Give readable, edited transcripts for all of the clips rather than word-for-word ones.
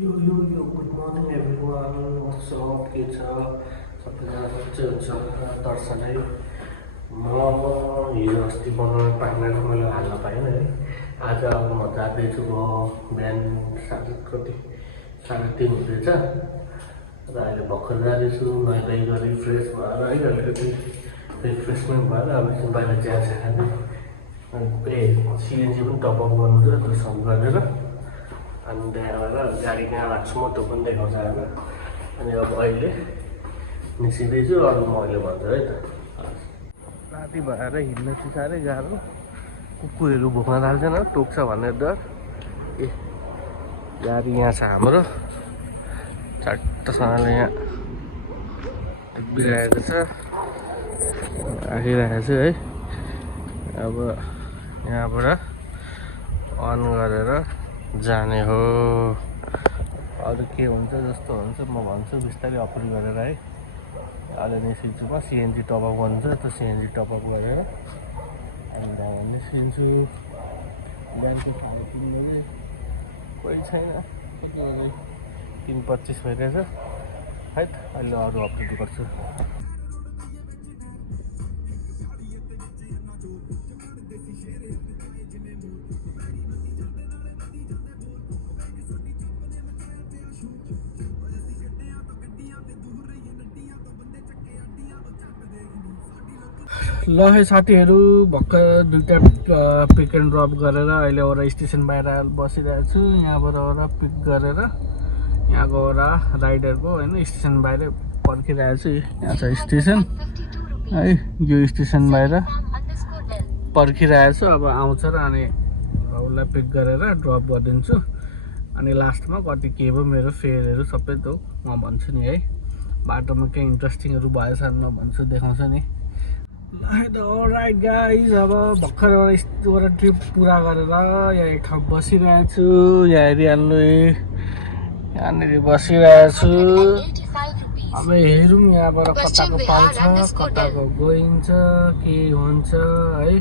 यो good morning everyone WhatsApp के छ सबैजना सन्चै हुन्छ दर्शन है म हिजो अस्ति बनाउने पार्टनरको मैले हाल्न पाएन है आज अब म जाँदैछु बिहान कति 3:30 हुँदैछ र अहिले भर्खर जाँदैछु नुहाइ गरी फ्रेस भएर है अलिकति रिफ्रेसमेन्ट भएर अब एकछिन बाहिर चिया खाने अनि सिएनजी पनि टपअप गर्नु छ त्यो सब गरेर अनि त्यहाँबाट गाडी कहाँ राख्छु म त्यो पनि देखाउँछ होइन अनि अब अहिले निस्किँदैछु अरू म अहिले भन्छु है त राति भएर हिँड्न चाहिँ साह्रै गाह्रो कुकुरहरू भुक्न थाल्दैन टोक्छ भन्ने डर ए गाडी यहाँ छ हाम्रो चट्टसँगले यहाँ बिराएको छ राखिरहेको छु है अब यहाँबाट अन गरेर जाने हो अरू के हुन्छ जस्तो हुन्छ म भन्छु बिस्तारै अपलोड गरेर है अहिले निस्किन्छु म सिएनजी टपअप गर्नु छ त्यो सिएनजी टपअप गरेर अनि त्यहाँबाट निस्किन्छु बिहानको 3:30 बजे कोही छैन कति बजे 3:25 भइरहेछ है त अहिले अरू अपलोड गर्छु ल है साथीहरू भर्खर दुईवटा पिक एन्ड ड्रप गरेर अहिले एउटा स्टेसन बाहिर बसिरहेको छु यहाँबाट एउटा पिक गरेर यहाँ गएर राइडरको होइन स्टेसन बाहिर पर्खिरहेको छु यहाँ छ स्टेसन है यो स्टेसन बाहिर पर्खिरहेको छु अब आउँछ र अनि उसलाई पिक गरेर ड्रप गरिदिन्छु अनि लास्टमा कति के भयो मेरो फेयरहरू सबै त म भन्छु नि है बाटोमा केही इन्ट्रेस्टिङहरू भएछ म भन्छु देखाउँछु नि अलराइट गाइज अब भर्खर एउटा ट्रिप पुरा गरेर यहाँ एक ठाउँ बसिरहेको छु यहाँ हेरिहाल्नु यहाँनिर बसिरहेको छु अब हेरौँ यहाँबाट कताको पाउँछ कताको गइन्छ के हुन्छ है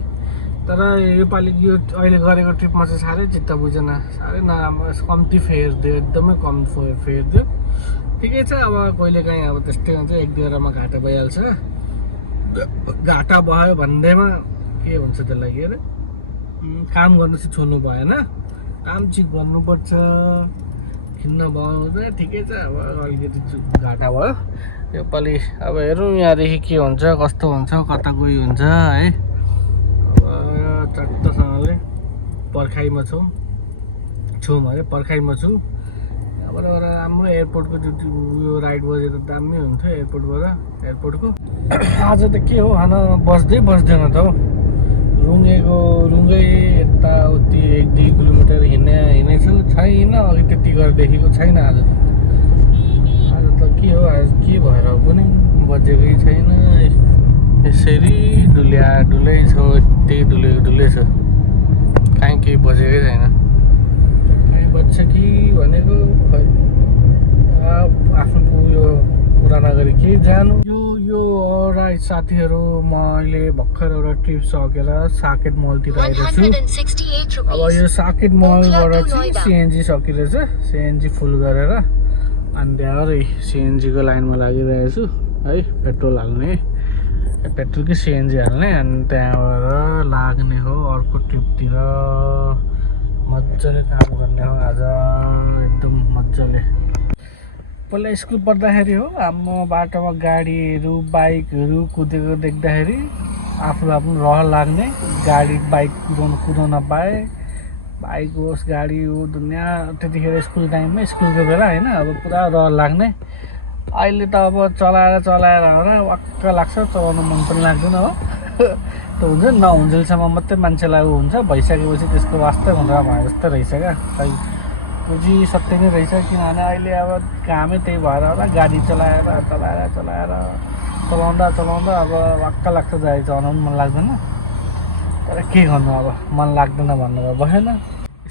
तर योपालि यो अहिले गरेको ट्रिपमा चाहिँ साह्रै चित्त बुझेन साह्रै नराम्रो कम्ती फेयर दियो एकदमै कम फेयर दियो ठिकै छ अब कहिलेकाहीँ अब त्यस्तै हुन्छ एक दुईवटामा घाटा भइहाल्छ घाटा भयो भन्दैमा के हुन्छ त्यसलाई के अरे काम गर्नु चाहिँ छोड्नु भएन काम चाहिँ गर्नुपर्छ खिन्न भयो ठिकै छ अब अलिकति घाटा भयो योपालि अब हेरौँ यहाँदेखि के हुन्छ कस्तो हुन्छ कता गइ हुन्छ है अब चट्टसँगले पर्खाइमा छौँ अरे पर्खाइमा छु यहाँबाट राम्रो एयरपोर्टको यो राइड बजेर दामी हुन्थ्यो एयरपोर्टको आज त के हो खाना बस्दैन त हौ रुङ्गै यताउति 1-2 किलोमिटर हिँडेछु छैन अघि त्यति गरेदेखिको छैन आज त के हो आज के भएर हो पनि बजेकै छैन यसरी डुलै छ यति डुलै छ कहीँ केही बजेकै छैन कहीँ बज्छ कि भनेको आफ्नो यो पुराना गरी केही जानु यो राइट साथीहरू म अहिले भर्खर एउटा ट्रिप सकेर साकेत मलतिर आएको छु अब यो साकेत मलबाट चाहिँ सिएनजी सकिरहेछ सिएनजी फुल गरेर अनि त्यहाँबाट सिएनजीको लाइनमा लागिरहेको छु है पेट्रोल हाल्ने पेट्रोलकै सिएनजी हाल्ने अनि त्यहाँबाट लाग्ने हो अर्को ट्रिपतिर मजाले काम गर्ने हो आज एकदम मजाले पहिला स्कुल पढ्दाखेरि हो हाम्रो बाटोमा गाडीहरू बाइकहरू कुदेको देख्दाखेरि आफूलाई आफ्नो रहर लाग्ने गाडी बाइक कुदाउन पाएँ बाइक होस् गाडी हो दुनियाँ त्यतिखेर स्कुल टाइममा स्कुलको बेला होइन अब पुरा रहर लाग्ने अहिले त अब चलाएर वाक्क लाग्छ चलाउनु मन पनि लाग्दैन हो त्यो हुन्छ नहुन्जेलसम्म मात्रै मान्छेलाई हुन्छ भइसकेपछि त्यसको वास्तै हुँदैन भने जस्तो रहेछ क्या खै बुझी सत्य नै रहेछ किनभने अहिले अब कामै त्यही भएर होला गाडी चलाउँदा अब वाक्क लाग्छ गाडी चलाउनु मन लाग्दैन तर के गर्नु अब मन लाग्दैन भन्नु भएन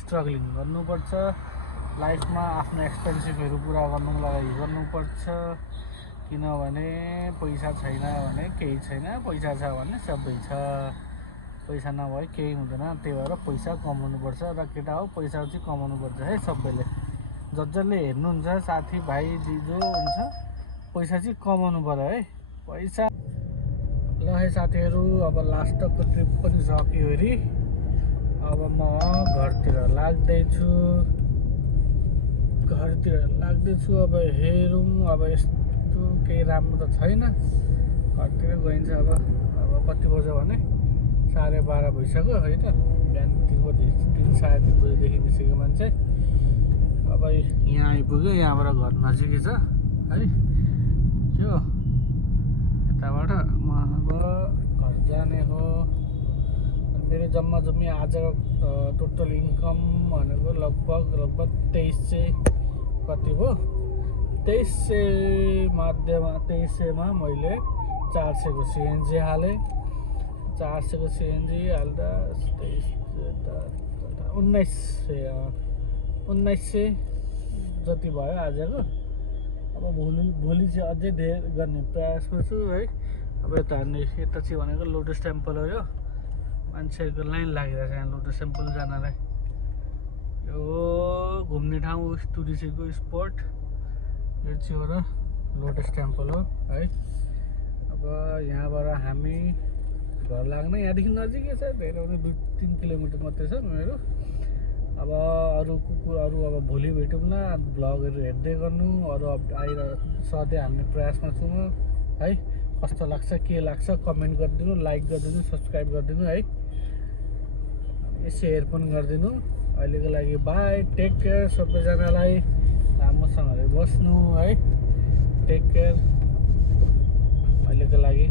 स्ट्रगलिङ गर्नुपर्छ लाइफमा आफ्नो एक्सपेन्सिभहरू पुरा गर्नुको लागि गर्नुपर्छ किनभने पैसा छैन भने केही छैन पैसा छ भने सबै छ पैसा नभए केही हुँदैन त्यही भएर पैसा कमाउनुपर्छ र केटा हो पैसा चाहिँ कमाउनुपर्छ है सबैले जसले हेर्नुहुन्छ साथीभाइ दिजो हुन्छ पैसा चाहिँ कमाउनु पर्यो है पैसा। ल है साथीहरू अब लास्टको ट्रिप पनि सक्यो अरे अब म घरतिर लाग्दैछु अब हेरौँ अब यस्तो केही राम्रो त छैन घरतिर गइन्छ अब कति बज्यो भने 12:30 भइसक्यो होइन बिहान 3 बजी 3-3:30 बजीदेखि निस्केको मान्छे अब यहाँ आइपुग्यो यहाँबाट घर नजिकै छ है त्यो यताबाट म अब घर जाने हो। मेरो जम्मा जम्मी आजको टोटल इन्कम भनेको लगभग 2300 कति भयो 2300 मा मैले 400 को सिएनजी हालेँ 400 को सिएनजी हाल्दा 1900 जति भयो आजको। अब भोलि चाहिँ अझै धेर गर्ने प्रयासमा छु है। अब यता चाहिँ भनेको लोटस टेम्पल हो यो मान्छेहरूको लाइन लागिरहेको छ यहाँ लोटस टेम्पल जानलाई। यो घुम्ने ठाउँ टुरिस्टको स्पट यो चाहिँ हो र लोटस टेम्पल हो है। अब यहाँबाट हामी घर लाग्ने यहाँदेखि नजिकै छ धेरै 2-3 किलोमिटर मात्रै छ मेरो। अब अरू अब भोलि भेटौँला भ्लगहरू हेर्दै गर्नु अरू सधैँ हाल्ने प्रयासमा छु म है। कस्तो लाग्छ के लाग्छ कमेन्ट गरिदिनु लाइक गरिदिनु सब्सक्राइब गरिदिनु है सेयर पनि गरिदिनु। अहिलेको लागि बाई टेक केयर सबैजनालाई राम्रोसँगले बस्नु है टेक केयर अहिलेको लागि।